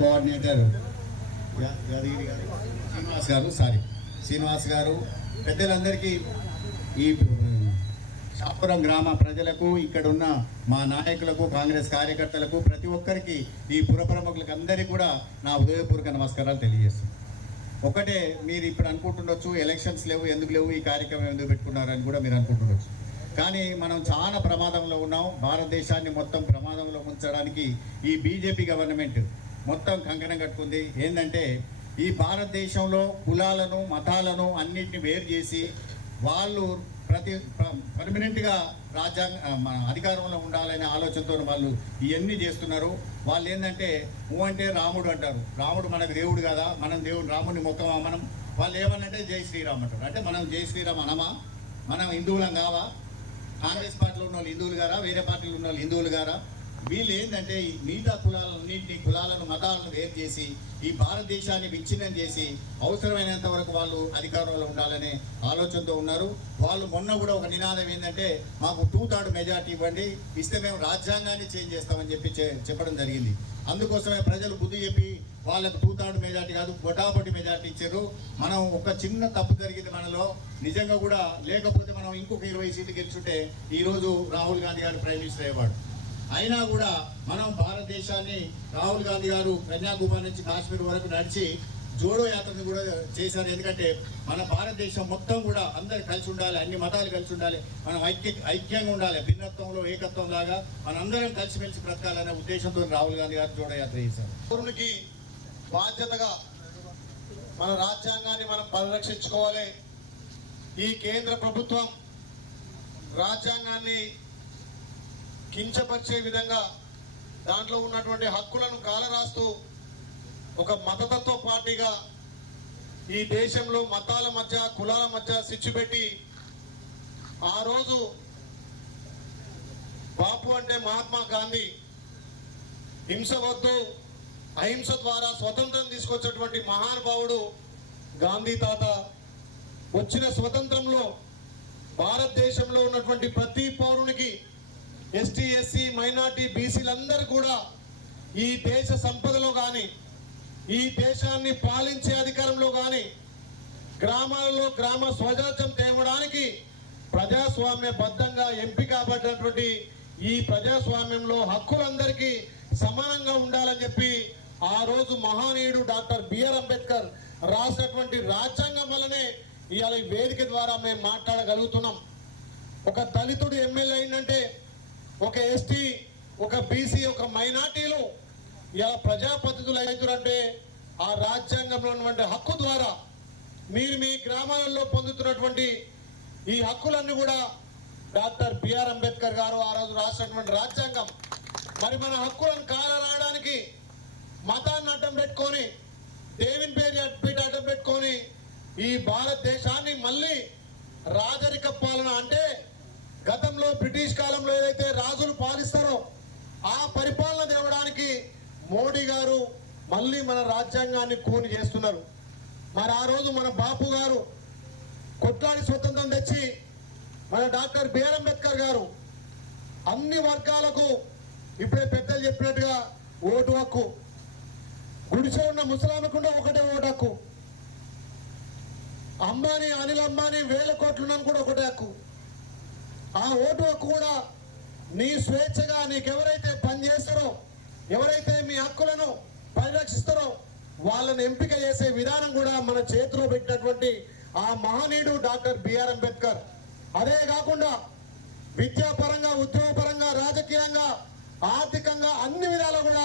Coordinator Yadagiri గారు. శ్రీనివాస్ గారు sorry Srinivas గారు. పెద్దలందరికీ ఈ షాపురం గ్రామ ప్రజలకు ఇక్కడ ఉన్న మా నాయకులకు కాంగ్రెస్ కార్యకర్తలకు ప్రతి ఒక్కరికి ఈ పురప్రముఖులకు అందరికీ కూడా నా ఉదయపూర్వక నమస్కారాలు తెలియజేస్తున్నాను ఒకటే మీరు ఇప్పుడు అనుకుంటుండొచ్చు ఎలక్షన్స్ లేవు ఎందుకు లేవు ఈ కార్యక్రమం ఎందుకు పెట్టుకున్నారని కూడా మీరు అనుకుంటుండొచ్చు. కానీ మనం చాలా ప్రమాదంలో ఉన్నాం. భారతదేశాన్ని మొత్తం ప్రమాదంలో ఉంచడానికి ఈ బీజేపీ గవర్నమెంట్ మొత్తం కంకణం కట్టుకుంది. ఏంటంటే ఈ భారతదేశంలో కులాలను మతాలను అన్నింటిని వేరు చేసి వాళ్ళు ప్రతి పర్మనెంట్గా రాజ్యాంగ అధికారంలో ఉండాలనే ఆలోచనతో వాళ్ళు ఇవన్నీ చేస్తున్నారు. వాళ్ళు ఏంటంటే ఊ అంటే రాముడు అంటారు. రాముడు మనకు దేవుడు కదా. మనం దేవుడు రాముడిని మొక్కమా మనం? వాళ్ళు ఏమనంటే జై శ్రీరామ్ అంటారు. అంటే మనం జై శ్రీరామ్ అనమా? మనం హిందువులం కావా? కాంగ్రెస్ పార్టీలో ఉన్న వాళ్ళు హిందువులు గారా? వేరే పార్టీలో ఉన్న వాళ్ళు హిందువులు గారా? వీళ్ళు ఏంటంటే మిగతా కులాలన్నింటినీ కులాలను మతాలను వేరు చేసి ఈ భారతదేశాన్ని విచ్ఛిన్నం చేసి అవసరమైనంత వరకు వాళ్ళు అధికారంలో ఉండాలనే ఆలోచనతో ఉన్నారు. వాళ్ళు మొన్న కూడా ఒక నినాదం ఏంటంటే మాకు టూ థర్డ్ మెజార్టీ ఇవ్వండి ఇస్తే మేము రాజ్యాంగాన్ని చేంజ్ చేస్తామని చెప్పి చె- చెప్పడం జరిగింది. అందుకోసమే ప్రజలు బుద్ధి చెప్పి వాళ్ళకు టూ థర్డ్ మెజార్టీ కాదు బొటాబొటి మెజార్టీ ఇచ్చారు. మనం ఒక చిన్న తప్పు జరిగింది మనలో. నిజంగా కూడా లేకపోతే మనం ఇంకొక ఇరవై సీట్లు గెలుచుంటే ఈరోజు రాహుల్ గాంధీ గారు ప్రైమ్ మినిస్టర్ అయ్యేవాడు. అయినా కూడా మనం భారతదేశాన్ని రాహుల్ గాంధీ గారు కన్యాకుమారి నుంచి కాశ్మీర్ వరకు నడిచి జోడో యాత్రను కూడా చేశారు. ఎందుకంటే మన భారతదేశం మొత్తం కూడా అందరు కలిసి ఉండాలి అన్ని మతాలు కలిసి ఉండాలి మనం ఐక్య ఐక్యంగా ఉండాలి భిన్నత్వంలో ఏకత్వం లాగా మనందరం కలిసిమెలిసి బ్రతకాలనే ఉద్దేశంతో రాహుల్ గాంధీ గారు జోడో యాత్ర చేశారు. పౌరునికి బాధ్యతగా మన రాజ్యాంగాన్ని మనం పరిరక్షించుకోవాలి. ఈ కేంద్ర ప్రభుత్వం రాజ్యాంగాన్ని కించపరిచే విధంగా దాంట్లో ఉన్నటువంటి హక్కులను కాలరాస్తూ ఒక మతతత్వ పార్టీగా ఈ దేశంలో మతాల మధ్య కులాల మధ్య సిచ్చు పెట్టి ఆ రోజు బాపు అంటే మహాత్మా గాంధీ హింస వద్దు అహింస ద్వారా స్వతంత్రం తీసుకొచ్చినటువంటి మహానుభావుడు గాంధీ తాత. వచ్చిన స్వతంత్రంలో భారతదేశంలో ఉన్నటువంటి ప్రతి పౌరునికి ఎస్టీ ఎస్సీ మైనార్టీ బీసీలందరూ కూడా ఈ దేశ సంపదలో కానీ ఈ దేశాన్ని పాలించే అధికారంలో కానీ గ్రామాలలో గ్రామ స్వజాత్యం తేవడానికి ప్రజాస్వామ్య బద్ధంగా ఎంపిక కాబట్టినటువంటి ఈ ప్రజాస్వామ్యంలో హక్కులందరికీ సమానంగా ఉండాలని చెప్పి ఆ రోజు మహానీయుడు డాక్టర్ బిఆర్ అంబేద్కర్ రాసినటువంటి రాజ్యాంగం వల్లనే ఇవాళ ఈ వేదిక ద్వారా మేము మాట్లాడగలుగుతున్నాం. ఒక దళితుడు ఎమ్మెల్యే అయిందంటే ఒక ఎస్టీ ఒక బీసీ ఒక మైనార్టీలు ఇలా ప్రజాప్రతినిధులు అవుతారంటే ఆ రాజ్యాంగంలో ఉన్నటువంటి హక్కు ద్వారా మీరు మీ గ్రామాలలో పొందుతున్నటువంటి ఈ హక్కులన్నీ కూడా డాక్టర్ బిఆర్ అంబేద్కర్ గారు ఆ రోజు రాసినటువంటి రాజ్యాంగం. మరి మన హక్కులను కాలరాయడానికి మతాన్ని అడ్డం పెట్టుకొని దేవుని పేరు పీట అడ్డం పెట్టుకొని ఈ భారతదేశాన్ని మళ్ళీ రాజరిక పాలన అంటే గతంలో బ్రిటిష్ కాలంలో ఏదైతే రాజులు పాలిస్తారో ఆ పరిపాలన తేవడానికి మోడీ గారు మళ్ళీ మన రాజ్యాంగాన్ని కూని చేస్తున్నారు. మరి ఆ రోజు మన బాపు గారు కొట్లాడి స్వతంత్రం తెచ్చి మన డాక్టర్ బిఆర్ అంబేద్కర్ గారు అన్ని వర్గాలకు ఇప్పుడే పెద్దలు చెప్పినట్టుగా ఓటు హక్కు గుడిసె ఉన్న ముసలామకుండా ఒకటే ఓటు హక్కు అంబానీ అనిల్ అంబానీ వేల కోట్లున్నాను కూడా ఒకటే హక్కు. ఆ ఓటు హక్కు కూడా నీ స్వేచ్ఛగా నీకెవరైతే పనిచేస్తారో ఎవరైతే మీ హక్కులను పరిరక్షిస్తారో వాళ్ళని ఎంపిక చేసే విధానం కూడా మన చేతిలో పెట్టినటువంటి ఆ మహనీయుడు డాక్టర్ బిఆర్ అంబేద్కర్. అదే కాకుండా విద్యాపరంగా ఉద్యోగపరంగా రాజకీయంగా ఆర్థికంగా అన్ని విధాలు కూడా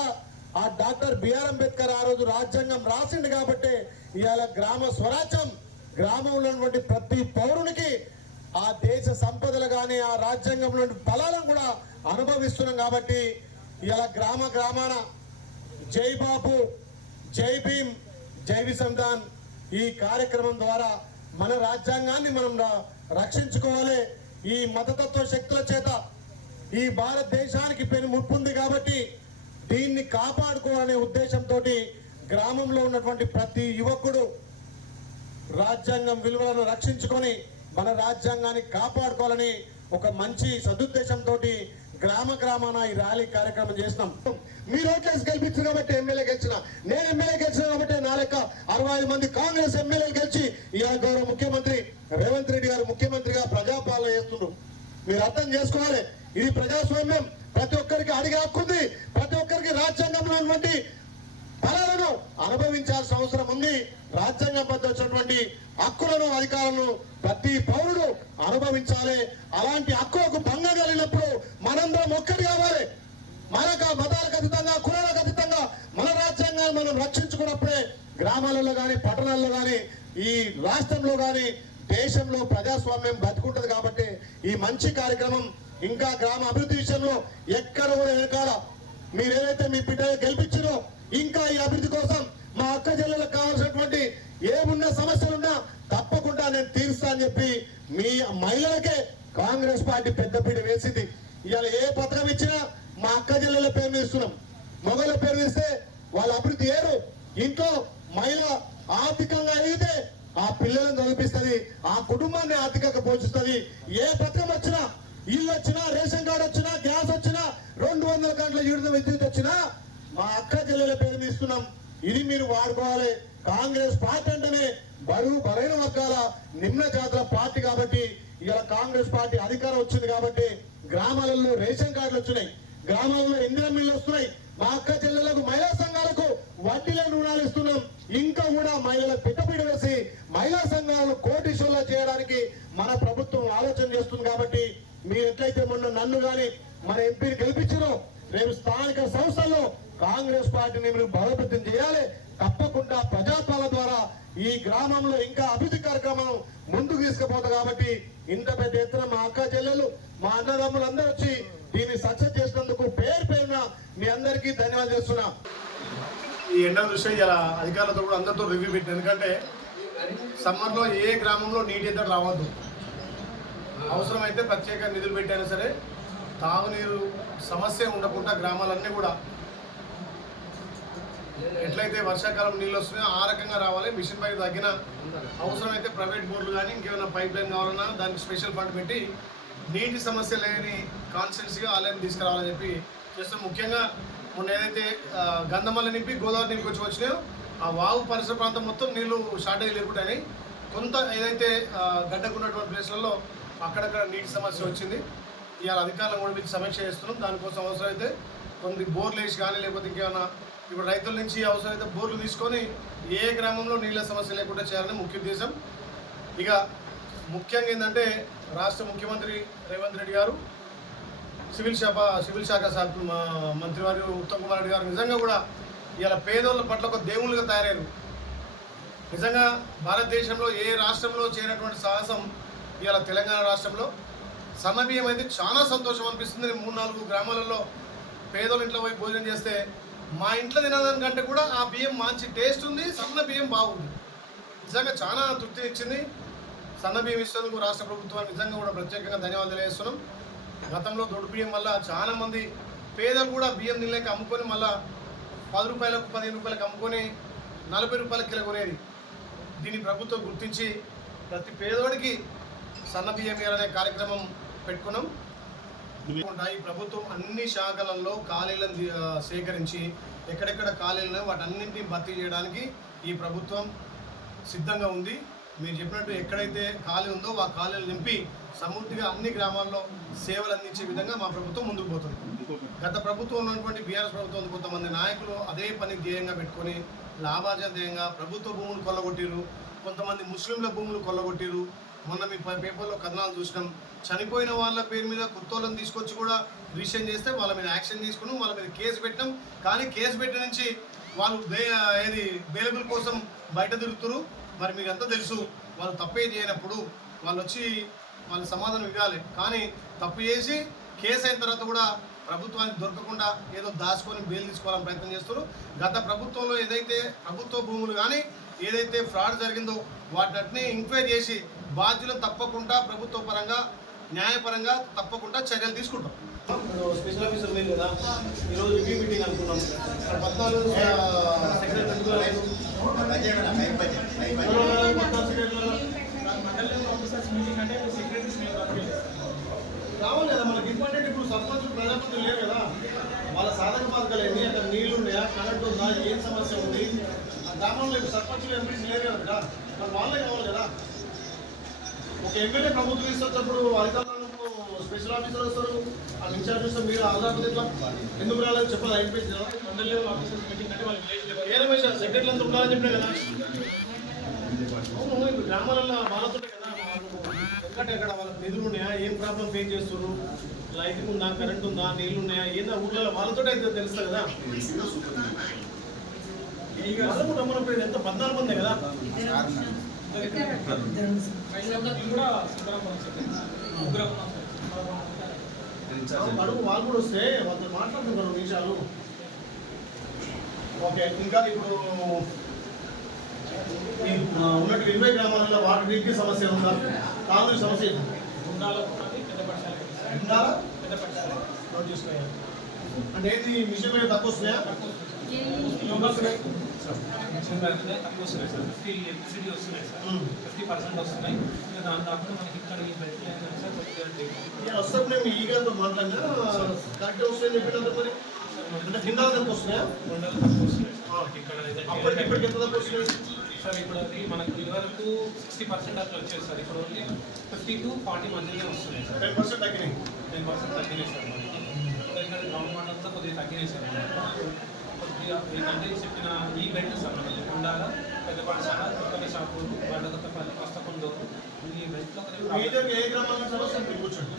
ఆ డాక్టర్ బిఆర్ అంబేద్కర్ ఆ రోజు రాజ్యాంగం రాసిండు కాబట్టి ఇవాళ గ్రామ స్వరాజ్యం గ్రామంలో ఉన్నటువంటి ప్రతి పౌరునికి ఆ దేశ సంపదలు కానీ ఆ రాజ్యాంగంలో బలాలను కూడా అనుభవిస్తున్నాం కాబట్టి ఇలా గ్రామ గ్రామాన జై బాబు జై భీమ్ జై విసంధాన్ ఈ కార్యక్రమం ద్వారా మన రాజ్యాంగాన్ని మనం రక్షించుకోవాలి. ఈ మతతత్వ శక్తుల చేత ఈ భారతదేశానికి పెను ముప్పుంది కాబట్టి దీన్ని కాపాడుకోవాలనే ఉద్దేశంతో గ్రామంలో ఉన్నటువంటి ప్రతి యువకుడు రాజ్యాంగం విలువలను రక్షించుకొని మన రాజ్యాంగాన్ని కాపాడుకోవాలని ఒక మంచి సదుద్దేశంతో గ్రామ గ్రామాన ఈ ర్యాలీ కార్యక్రమం చేసినాం. మీరు ఓట్లేసి గెలిపించారు కాబట్టి ఎమ్మెల్యే గెలిచిన నేను ఎమ్మెల్యే గెలిచిన కాబట్టి నా లెక్క అరవై ఐదు మంది కాంగ్రెస్ ఎమ్మెల్యేలు గెలిచి ఇవాళ గౌరవ ముఖ్యమంత్రి రేవంత్ రెడ్డి గారు ముఖ్యమంత్రిగా ప్రజాపాలన చేస్తున్నారు మీరు అర్థం చేసుకోవాలి ఇది ప్రజాస్వామ్యం. ప్రతి ఒక్కరికి అడిగే హక్కు ఉంది ప్రతి ఒక్కరికి రాజ్యాంగంలో ఉన్నటువంటి ఫలాలను అనుభవించాల్సిన అవసరం ఉంది రాజ్యాంగబద్ధ వచ్చినటువంటి హక్కులను అధికారాలను ప్రతి పౌరుడు అనుభవించాలి అలాంటి హక్కులకు భంగం కలిగినప్పుడు మనందరం ఒక్కటి కావాలి మనకు మతాలకు అతీతంగా కులాలకు అతీతంగా మన రాజ్యాంగాన్ని మనం రక్షించుకున్నప్పుడే గ్రామాలలో కానీ పట్టణాల్లో కానీ ఈ రాష్ట్రంలో కానీ దేశంలో ప్రజాస్వామ్యం బతుకుంటుంది కాబట్టి ఈ మంచి కార్యక్రమం ఇంకా గ్రామ అభివృద్ధి విషయంలో ఎక్కడ కూడా వెనకాల. మీరేదైతే మీ బిడ్డలు గెలిపించారో ఇంకా ఈ అభివృద్ధి కోసం మా అక్క జిల్లాలకు కావాల్సినటువంటి ఏమున్న సమస్యలున్నా తప్పకుండా నేను తీరుస్తా అని చెప్పి మీ మహిళలకే కాంగ్రెస్ పార్టీ పెద్దపీట వేసింది. ఇవాళ ఏ పథకం ఇచ్చినా మా అక్క జిల్లాల పేరు ఇస్తున్నాం. మొగల పేరు ఇస్తే వాళ్ళ అభివృద్ధి ఏరు. ఇంట్లో మహిళ ఆర్థికంగా ఎదిగితే ఆ పిల్లలను చదివిస్తుంది ఆ కుటుంబాన్ని ఆర్థికంగా పోషిస్తుంది. ఏ పథకం వచ్చినా ఇల్లు వచ్చినా రేషన్ కార్డు వచ్చినా గ్యాస్ వచ్చినా రెండు వందల గంటల యూనిట్ విద్యుత్ వచ్చినా మా అక్క చెల్లెల పేరు ఇస్తున్నాం ఇది మీరు వాడుకోవాలి. కాంగ్రెస్ పార్టీ అంటేనే బరువు బలైన వర్గాల నిమ్న జాతుల పార్టీ కాబట్టి ఇలా కాంగ్రెస్ పార్టీ అధికారం వచ్చింది కాబట్టి గ్రామాలలో రేషన్ కార్డులు వచ్చినాయి. గ్రామాలలో ఇందిరా మిల్లు వస్తున్నాయి. మా అక్క చెల్లెలకు మహిళా సంఘాలకు వడ్డీల రుణాలు ఇస్తున్నాం. ఇంకా కూడా మహిళలకు పెట్టుబడి వేసి మహిళా సంఘాలను కోటీశ్వర్లా చేయడానికి మన ప్రభుత్వం ఆలోచన చేస్తుంది కాబట్టి మీరు ఎట్లయితే మొన్న నన్ను గాని మన ఎంపీని గెలిపించారో రేపు స్థానిక సంస్థల్లో కాంగ్రెస్ పార్టీని మీరు బలోపేతం చేయాలి. తప్పకుండా ప్రజాపాలన ద్వారా ఈ గ్రామంలో ఇంకా అభివృద్ధి కార్యక్రమం ముందుకు తీసుకుపోతా కాబట్టి ఇంత పెద్ద ఎత్తున మా అక్క చెల్లెలు మా అన్నదమ్ములు అందరూ వచ్చి దీన్ని సక్సెస్ చేసినందుకు పేరు పేరున మీ అందరికీ ధన్యవాదాలు చేస్తున్నా. ఈ ఎండ దృష్ట్యా ఇలా అధికారులతో కూడా అందరితో రివ్యూ పెట్టింది ఎందుకంటే సమ్మర్లో ఏ గ్రామంలో నీటి ఎద్దరు రావద్దు. అవసరమైతే ప్రత్యేక నిధులు పెట్టైనా సరే తాగునీరు సమస్య ఉండకుండా గ్రామాలన్నీ కూడా ఎట్లయితే వర్షాకాలం నీళ్ళు వస్తున్నాయో ఆ రకంగా రావాలి. మిషన్ పైకి తగ్గిన అవసరమైతే ప్రైవేట్ బోర్డులు కానీ ఇంకేమైనా పైప్ లైన్ కావాలన్నా దానికి స్పెషల్ ఫండ్ పెట్టి నీటి సమస్య లేని కాన్స్టెన్సీగా ఆలయం తీసుకురావాలని చెప్పి చేస్తాం ముఖ్యంగా మొన్న ఏదైతే గంధమల్ల నింపి గోదావరి నింపి వచ్చి వచ్చినాయో ఆ వాగు పరిసర ప్రాంతం మొత్తం నీళ్ళు షార్టేజ్ లేకుండానే కొంత ఏదైతే గడ్డకున్నటువంటి ప్లేస్లలో అక్కడక్కడ నీటి సమస్య వచ్చింది. ఇవాళ అధికారులను కూడా సమీక్ష చేస్తున్నాం. దానికోసం అవసరం అయితే కొన్ని బోర్లు వేసి కానీ లేకపోతే ఇంకేమైనా ఇప్పుడు రైతుల నుంచి అవసరమైతే బోర్లు తీసుకొని ఏ గ్రామంలో నీళ్ళ సమస్య లేకుండా చేయాలని ముఖ్య ఉద్దేశం. ఇక ముఖ్యంగా ఏంటంటే రాష్ట్ర ముఖ్యమంత్రి రేవంత్ రెడ్డి గారు సివిల్ శాఖ సివిల్ శాఖ శాఖ మంత్రివారు మంత్రి వారు ఉత్తమ్ కుమార్ రెడ్డి గారు నిజంగా కూడా ఇలా పేదోళ్ళ పట్ల ఒక దేవుళ్ళుగా తయారయ్యారు. నిజంగా భారతదేశంలో ఏ రాష్ట్రంలో చేరినటువంటి సాహసం ఇవాళ తెలంగాణ రాష్ట్రంలో సన్న అయితే చాలా సంతోషం అనిపిస్తుంది. మూడు నాలుగు గ్రామాలలో పేదోళ్ళ ఇంట్లో పోయి భోజనం చేస్తే మా ఇంట్లో తినదానికంటే కూడా ఆ బియ్యం మంచి టేస్ట్ ఉంది సన్న బియ్యం బాగుంది. నిజంగా చాలా తృప్తి ఇచ్చింది సన్న బియ్యం ఇస్తున్నందుకు రాష్ట్ర ప్రభుత్వానికి నిజంగా కూడా ప్రత్యేకంగా ధన్యవాదాలు తెలియజేస్తున్నాం. గతంలో దొడ్డు బియ్యం వల్ల చాలా మంది పేదలు కూడా బియ్యం తినలేక అమ్ముకొని మళ్ళా పది రూపాయలకు పదిహేను రూపాయలకు అమ్ముకొని నలభై రూపాయలకి కిలో కొనేది. దీన్ని ప్రభుత్వం గుర్తించి ప్రతి పేదోడికి సన్న బియ్యం ఇవ్వాలనే కార్యక్రమం పెట్టుకున్నాం. ఈ ప్రభుత్వం అన్ని శాఖలలో ఖాళీలను సేకరించి ఎక్కడెక్కడ ఖాళీలు ఉన్నాయో వాటన్నింటినీ భర్తీ చేయడానికి ఈ ప్రభుత్వం సిద్ధంగా ఉంది. మీరు చెప్పినట్టు ఎక్కడైతే ఖాళీ ఉందో ఆ ఖాళీలు నింపి సమృద్ధిగా అన్ని గ్రామాల్లో సేవలు అందించే విధంగా మా ప్రభుత్వం ముందుకు పోతుంది. గత ప్రభుత్వం ఉన్నటువంటి బీఆర్ఎస్ ప్రభుత్వం కొంతమంది నాయకులు అదే పని ధ్యేయంగా పెట్టుకొని లాభార్జన ధ్యేయంగా ప్రభుత్వ భూములు కొల్లగొట్టిరు కొంతమంది ముస్లింల భూములు కొల్లగొట్టిరు మొన్న మీ పేపర్లో కథనాలు చూసినాం. చనిపోయిన వాళ్ళ పేరు మీద కొత్తోళ్ళని తీసుకొచ్చి కూడా రిజిస్ట్రేషన్ చేస్తే వాళ్ళ మీద యాక్షన్ తీసుకున్నాం వాళ్ళ మీద కేసు పెట్టినాం. కానీ కేసు పెట్టిన నుంచి వాళ్ళు బే ఏది బెయిలబుల్ కోసం బయట తిరుగుతురు. మరి మీకు అంతా తెలుసు వాళ్ళు తప్పే చేయనప్పుడు వాళ్ళు వచ్చి వాళ్ళు సమాధానం ఇవ్వాలి. కానీ తప్పు చేసి కేసు అయిన తర్వాత కూడా ప్రభుత్వానికి దొరకకుండా ఏదో దాచుకొని బెయిల్ తీసుకోవాలని ప్రయత్నం చేస్తారు. గత ప్రభుత్వంలో ఏదైతే ప్రభుత్వ భూములు కానీ ఏదైతే ఫ్రాడ్ జరిగిందో వాటిని ఎంక్వైరీ చేసి బాధ్యులు తప్పకుండా ప్రభుత్వ పరంగా న్యాయపరంగా తప్పకుండా చర్యలు తీసుకుంటాం. స్పెషల్ ఆఫీసర్ లేదు కదా? ఈరోజు రివ్యూ మీటింగ్ అనుకున్నాం. పద్నాలుగు రావాలి కదా మనకి ఇంపార్టెంట్ ఇప్పుడు సర్పంచ్ ప్రజాపతి లేరు కదా. వాళ్ళ సాధక బాధకాలు ఏంటి? అక్కడ నీళ్ళు ఉన్నాయా? కరెంట్ ఉందా? ఏం సమస్య ఉంది? ఆ గ్రామంలో ఇప్పుడు సర్పంచులు ఎంపీస్ లేరు కదా. వాళ్ళే కావాలి కదా. ఒక ఎమ్మెల్యే ప్రభుత్వం ఇస్తున్నప్పుడు అధికారులకు స్పెషల్ ఆఫీసర్ వస్తారు. ఆ ఇన్ఛార్జ్ వస్తారు. మీరు ఆధార్ ఎట్లా ఎందుకు రాలేదు? చెప్పాలి? అయిపోయింది కదా మండలి లెవెల్ ఆఫీసర్స్ మీటింగ్ అంటే వాళ్ళు ఏ రమేష్ సెక్రటరీ అంతా ఉండాలని చెప్పినా కదా? అవును ఇప్పుడు గ్రామాలలో వాళ్ళతో కదా ఎందుకంటే అక్కడ వాళ్ళకి నిధులు ఉన్నాయా? ఏం ప్రాబ్లం ఫేస్ చేస్తున్నారు? లైటింగ్ ఉందా? కరెంట్ ఉందా? నీళ్ళు ఉన్నాయా? ఏందా? ఊర్లలో వాళ్ళతో అయితే తెలుస్తుంది కదా? వాళ్ళకు రమ్మన్నప్పుడు ఎంత పద్నాలుగు మంది కదా? ఇది అడుగు వాళ్ళు కూడా వస్తే వాళ్ళతో మాట్లాడుతున్నారు నిమిషాలు. ఓకే ఇంకా ఇప్పుడు ఉన్నట్టు ఇరవై గ్రామాలలో వాటర్ నీటి సమస్య ఉందా? కాలువ సమస్య పక్షాలకి నోట్ చేసుకున్నాయా అంటే ఏంటి మిషన్ మీద తక్కువ వస్తున్నాయా? మిషన్ తక్కువ వస్తున్నాయి సార్ ఫిఫ్టీ ఎలక్ట్రిసిటీ వస్తున్నాయి సార్ ఫిఫ్టీ పర్సెంట్ వస్తున్నాయి దాని కాకుండా మనకి ఇక్కడ ఈ బెల్ట్ సార్ కొద్దిగా నేను వస్తాను మేము ఈగర్తో మాట్లాడినా కరెక్ట్ వస్తాయని చెప్పినంత మరి అంటే కింద తక్కువ వస్తున్నాయా కొండలు తక్కువ వస్తున్నాయి సార్ ఇక్కడ అప్పటికి ఇప్పటికి ఎంత తక్కువ వస్తున్నాయి సార్ ఇప్పుడు అది మనకు ఇదివరకు సిక్స్టీ పర్సెంట్ అట్లా వచ్చేది సార్ ఇప్పుడు ఓన్లీ ఫిఫ్టీ టు ఫార్టీ మధ్యలో వస్తున్నాయి సార్ టెన్ పర్సెంట్ తగ్గినాయి టెన్ పర్సెంట్ తగ్గినాయి సార్ మనకి ఇప్పుడు ఇక్కడ గ్రౌండ్ వాటర్ కొద్దిగా తగ్గినాయి సార్ కొద్దిగా ఏంటంటే చెప్పిన ఈ సార్ మనకి ఉండాల? పెద్ద పాఠశాల కొత్తగా షాపూరు బండకొత్తపల్లి కొత్తకొండూరు ఈ బెల్ట్లో కొద్దిగా problem. మేజర్ ఏ గ్రామాల నుంచి మీరు కూర్చోండి.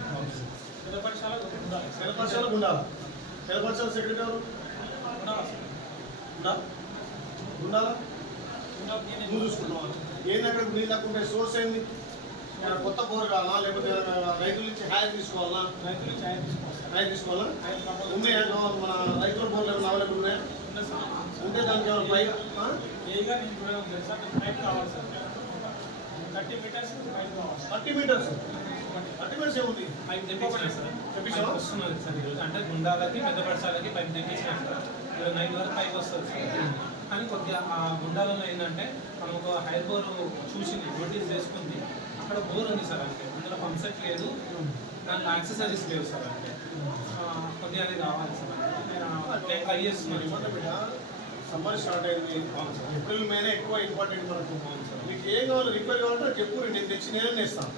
పెద్ద పక్షాల ఉండాలి. సార్ తెలపరచాలకు ఉండాలా? తెలపరచాల సెక్రటరీ ఎవరు ఉండాలి ఉండాలా? నువ్వు చూసుకున్నావా ఏంది అక్కడ నీళ్ళు తక్కువ సోర్స్ ఏంది? కొత్త బోర్ కావాలా? లేకపోతే రైతుల నుంచి హాయ్ తీసుకోవాలా? రైతులు తీసుకోవాలి సార్. హాయ్ తీసుకోవాలా? ఛాయ్ కావాలి ఉన్నాయా? మన రైతుల బోర్లు ఏమైనా అవైలబుల్ ఉన్నాయా? ఉంటే దానికి thirty metres. Thirty metres thirty metres ఏముంది? పైప్ తెప్పించినాయి సార్. తెప్పించావా? పైప్ వస్తున్నది సార్ ఈరోజు. అంటే గుండాలకి పెద్ద పడసాలకి పైప్ తెప్పించినాయి సార్. ఇరవై నైన్ వరకు పైప్ వస్తుంది సార్. కానీ కొద్దిగా ఆ గుండాలలో ఏంటంటే మనం ఒక హైర్ బోర్ చూసింది నోటీస్ చేసుకుంది. అక్కడ బోర్ ఉంది సార్ అంటే అందులో పంప్ సెట్ లేదు. దాంట్లో యాక్సెసరీస్ లేవు సార్ అంటే కొద్దిగా అది కావాలి సార్. అంటే సమ్మర్ స్టార్ట్ అయింది అవును సార్ ఏప్రిల్ మేనే ఎక్కువ ఇంపార్టెంట్ మనకు సార్ మీకు ఏం కావాలి రిపేర్ కావాలంటే చెప్పు నేను తెచ్చి నేనే ఇస్తాను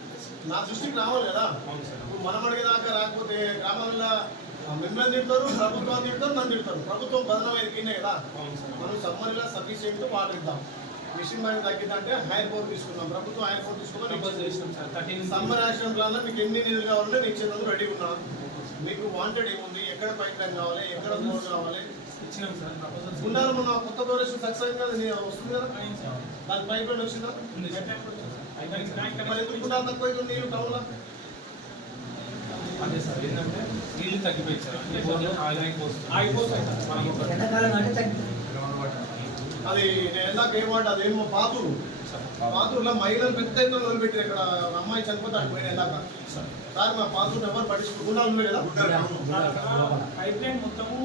నా దృష్టికి రావాలి కదా అవును సార్ ఇప్పుడు మనం అడిగేదాకా రాకపోతే గ్రామంలో మిమ్మల్ని తిడతారు ప్రభుత్వం తిడతారు నన్ను తిడతారు ప్రభుత్వం బదనమైంది కిన్నే కదా అవును సార్ మనం సమ్మర్లో సఫిషియెంట్ వాటర్ ఇద్దాం మిషన్ మైండ్ తగ్గిందంటే హైర్ బోర్ తీసుకున్నాం ప్రభుత్వం హైర్ బోర్ తీసుకున్నాం తీసుకుందాం చేసినాం sir thirteen summer action plan మీకు ఎన్ని నిధులు కావాలంటే మీకు చేతులు రెడీ ఉన్నా. మీకు వాంటెడ్ ఏముంది? ఎక్కడ పైప్ లైన్ కావాలి ఎక్కడ బోర్ కావాలి? ఇచ్చినాం సార్ ఉండాలి కొత్త ప్రవేశం సక్సెస్ అయింది వస్తుంది కదా? దాని పైప్ లైన్ వచ్చిందా మరి ఎందుకు ఉండాలి తక్కువ అవుతుంది నీళ్ళు టౌన్లో అదే సార్ ఏంటంటే నీళ్ళు తగ్గిపోయింది సార్. అంటే బోర్లు ఆగిపోతుంది అది నేను ఎందాక ఏమంటే అదేమో పాతురు. పాతూరులో మహిళలు పెద్ద ఎత్తున వదిలిపెట్టారు ఇక్కడ ఒక అమ్మాయి చనిపోతే అక్కడ పోయిన ఎందాక సార్. మా పాతూరు ఎవరు పట్టించుకుంటా ఉంది కదా? పైప్ లైన్ మొత్తము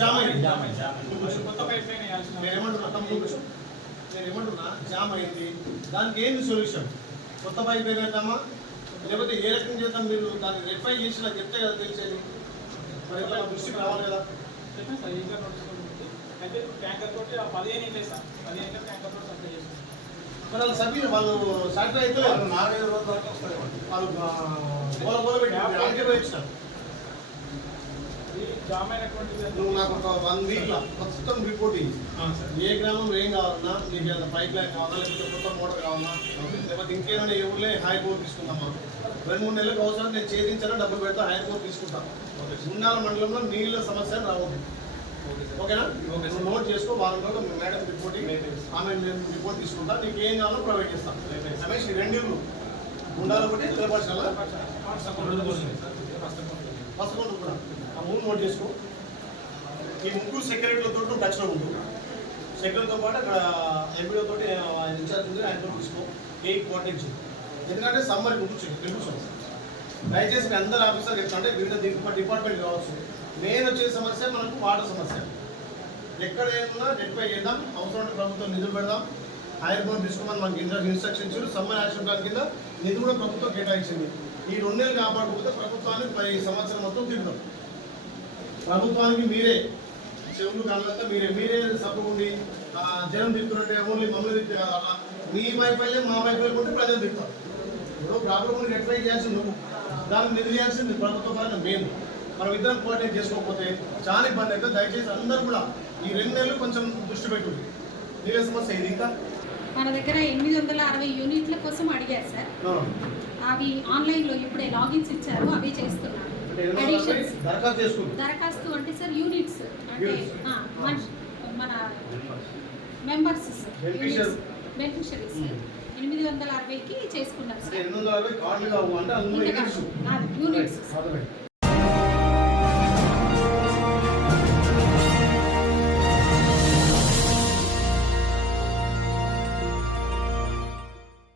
జామ్ అయింది. జామ్ అయింది. ఇప్పుడు కొత్త పైప్ లైన్ నేను ఏమంటున్నా. నేను ఏమంటున్నా? జామ్ అయింది. దానికి ఏంది సొల్యూషన్? కొత్త పైప్ వేద్దామా? లేకపోతే ఏ రకం చేద్దాం మీరు? దాన్ని రెఫై చేసి నాకు చెప్తే కదా తెలిసేది. మరి ఇట్లా దృష్టికి రావాలి కదా? చెప్పాను సార్. అయితే ట్యాంకర్ తోటి ఆ పదిహేను సార్. పదిహేను ట్యాంకర్ మరి వాళ్ళు సభ్యులు వాళ్ళు సాటిస్ఫై అయితే వాళ్ళు. ఆ, గోల గోల పెట్టి ఇచ్చినారు నువ్వు నాకు ఒక వన్ వీక్లో మొత్తం రిపోర్ట్ సార్. ఏ గ్రామంలో ఏం కావాలన్నా నీకు ఏదైనా పైప్ లైన్ కావాలా లేకపోతే కొత్త మోటార్ కావాలా లేకపోతే ఇంకేమైనా ఏ ఊళ్ళో హై బోర్ తీసుకుందామా రెండు మూడు నెలలకు అవసరం నేను ఛేదించాలా డబ్బులు పెడతా హై బోర్ తీసుకుంటా. గుండాల మండలంలో నీళ్ళ సమస్య రావద్దు. ఓకేనా? నోట్ చేసుకో వారం రోజులు మేడం రిపోర్ట్. ఆమె రిపోర్ట్ తీసుకుంటా. నీకు ఏం కావాలో ప్రొవైడ్ చేస్తాం. రమేష్ రెండు. గుండాలు ఒకటి తెలపరచాలా ఫస్ట్ వన్ కూడా ఆ మూడు నోట్ చేసుకో. ఈ ముగ్గురు సెక్రటరీలతో టచ్లో ఉండు. సెక్రటరీతో పాటు అక్కడ ఎంపీలో తోటి ఆయన ఇన్ఛార్జ్ ఉంది ఆయనతో తీసుకో. ఏ ఇంపార్టెన్స్ ఎందుకంటే సమ్మర్ కూర్చో కూర్చో దయచేసి అందరు ఆఫీసర్ చెప్తా అంటే వివిధ డిపార్ట్మెంట్ కావచ్చు. మెయిన్ వచ్చే సమస్య మనకు వాటర్ సమస్య. ఎక్కడ ఏమన్నా నెట్పై చేద్దాం. అవసరం ప్రభుత్వం నిధులు పెడదాం. హైర్ బోర్డు తీసుకోమని మనకి ఇన్స్ట్రక్షన్స్ సమ్మర్ యాక్షన్ ప్లాన్ కింద నిధులు కూడా ప్రభుత్వం కేటాయించింది. ఈ రెండేళ్ళు నెలలు కాపాడకపోతే ప్రభుత్వానికి పది సంవత్సరం మొత్తం తింటాం ప్రభుత్వానికి మీరే చెవులు కళ్ళంతా మీరే. మీరే సబ్బు జనం తిప్పుతుంటే ఓన్లీ మమ్మల్ని తిట్టి, మీ వైఫై మా వైఫై ఉంటే ప్రజలు తిరుగుతారు ఇప్పుడు ప్రాబ్లం ఉంది రెక్టిఫై చేయాల్సింది నువ్వు. దాన్ని నిధి చేయాల్సింది ప్రభుత్వ పరంగా మేము. మనం ఇద్దరం కోఆర్డినేట్ చేసుకోకపోతే చాలా ఇబ్బంది అయితే దయచేసి అందరూ కూడా ఈ రెండు నెలలు కొంచెం దృష్టి పెట్టుంది నీళ్ళ సమస్య ఇది ఇంకా? మన దగ్గర ఎనిమిది వందల అరవై యూనిట్ల కోసం అడిగారు సార్. అవి ఆన్లైన్లో ఇప్పుడే లాగిన్స్ ఇచ్చారు అవి చేస్తున్నారు. దరఖాస్తు అంటే సార్ యూనిట్స్. అంటే మన మెంబర్స్. బెనిఫిషరీస్ ఎనిమిది వందల అరవైకి చేసుకున్నారు సార్. యూనిట్స్.